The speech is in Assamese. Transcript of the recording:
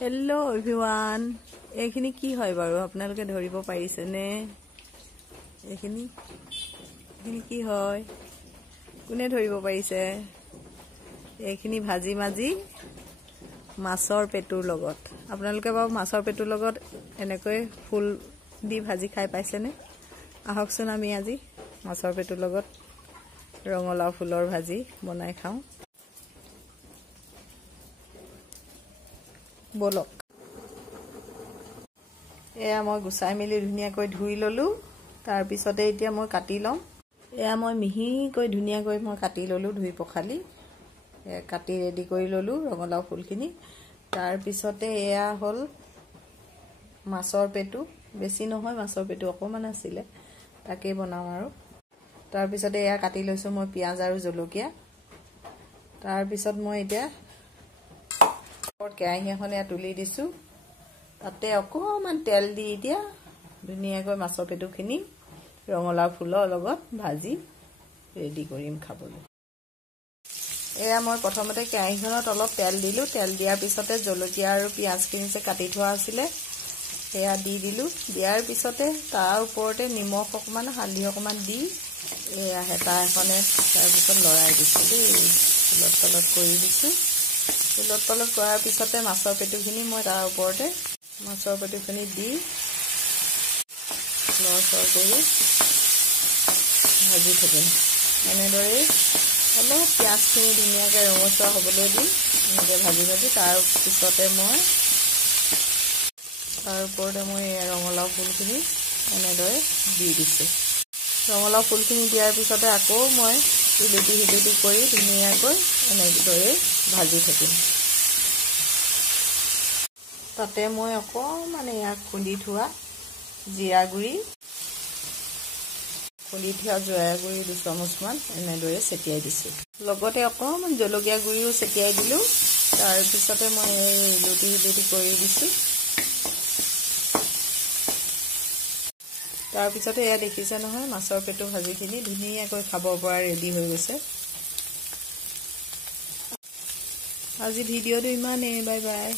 Hello everyone. এইখিনি কি হয় বাৰু আপোনালোকে ধৰিব পাৰিছে নে? এইখিনি কি হয়? কোনে ধৰিব পাৰিছে? এইখিনি ভাজি মাজি মাছৰ পেটুৰ লগত। আপোনালোকে বাৰু মাছৰ পেটুৰ লগত এনেকৈ ফুল দি ভাজি খাই পাইছে নে? আহকচোন আমি আজি মাছৰ পেটুৰ লগত ৰঙালাও ফুলৰ ভাজি বনাই খাওঁ। বলক এয়া মই গুছাই মেলি ধুনীয়াকৈ ধুই ললো তাৰ পিছতে এতিয়া মই কাটি লম এয়া মই মিহিকৈ ধুনীয়াকৈ মই কাটি ললো ধুই পখালি কাটি ৰেডি কৰি ললো ৰঙালাও ফুলখিনি তাৰ পিছতে এয়া হল মাছৰ পেটু বেছি নহয় মাছৰ পেটু অকমান আছিল তাকে বনাম আৰু তাৰ পিছতে এয়া কাটি লৈছো মই পিয়াজ আৰু জলকীয়া তাৰ পিছত মই এতিয়া কেৰাহী এখনে তুলি দিছো তাতে অকমান তেল দি এতিয়া ধুনীয়াকৈ মাছৰ পেটুখিনি ৰঙালাও ফুলৰ লগত ভাজি ৰেডি কৰিম খাবলৈ এয়া মই প্ৰথমতে কেৰাহীখনত অলপ তেল দিলো তেল দিয়াৰ পিছতে জলকীয়া আৰু পিয়াজখিনি যে কাটি থোৱা আছিল এয়া দি দিলো দিয়াৰ পিছতে তাৰ ওপৰতে নিমখ অকমান হালধি অকমান দি এয়া হেতা এখনে তাৰ পিছত লৰাই দিছো দেই তলত কৰি দিছো তলত কৰাৰ পিছতে মাছৰ পেটুখিনি মই তাৰ ওপৰতে মাছৰ পেটুখিনি দি লৰচৰ কৰি ভাজি থাকিম এনেদৰে অলপ পিয়াজখিনি ধুনীয়াকৈ ৰঙচুৱা হ'বলৈ দি এনেকৈ ভাজি তাৰ পিছতে মই তাৰ ওপৰতে মই ৰঙালাও ফুলখিনি এনেদৰে দি দিছোঁ ৰঙালাও ফুলখিনি দিয়াৰ পিছতে আকৌ মই ইলুটি কৰি ধুনীয়াকৈ এনেদৰে ভাজি থাকিম তাতে মই অকমান ইয়াক খুন্দি থোৱা জিৰা গুৰি খুন্দি থোৱা জয়া গুৰি 2 চামুচমান এনেদৰে ছটিয়াই দিছো লগতে অকমান জলকীয়া গুৰিও ছটিয়াই দিলো তাৰ পিছতে মই ইলুটি কৰি দিছো তাৰ পিছতে এয়া দেখিছে নহয় মাছৰ পেটু ভাজিখিনি ধুনীয়াকৈ খাব পৰা ৰেডি হৈ গৈছে আজি ভিডিঅ'টো ইমানেই বাই বাই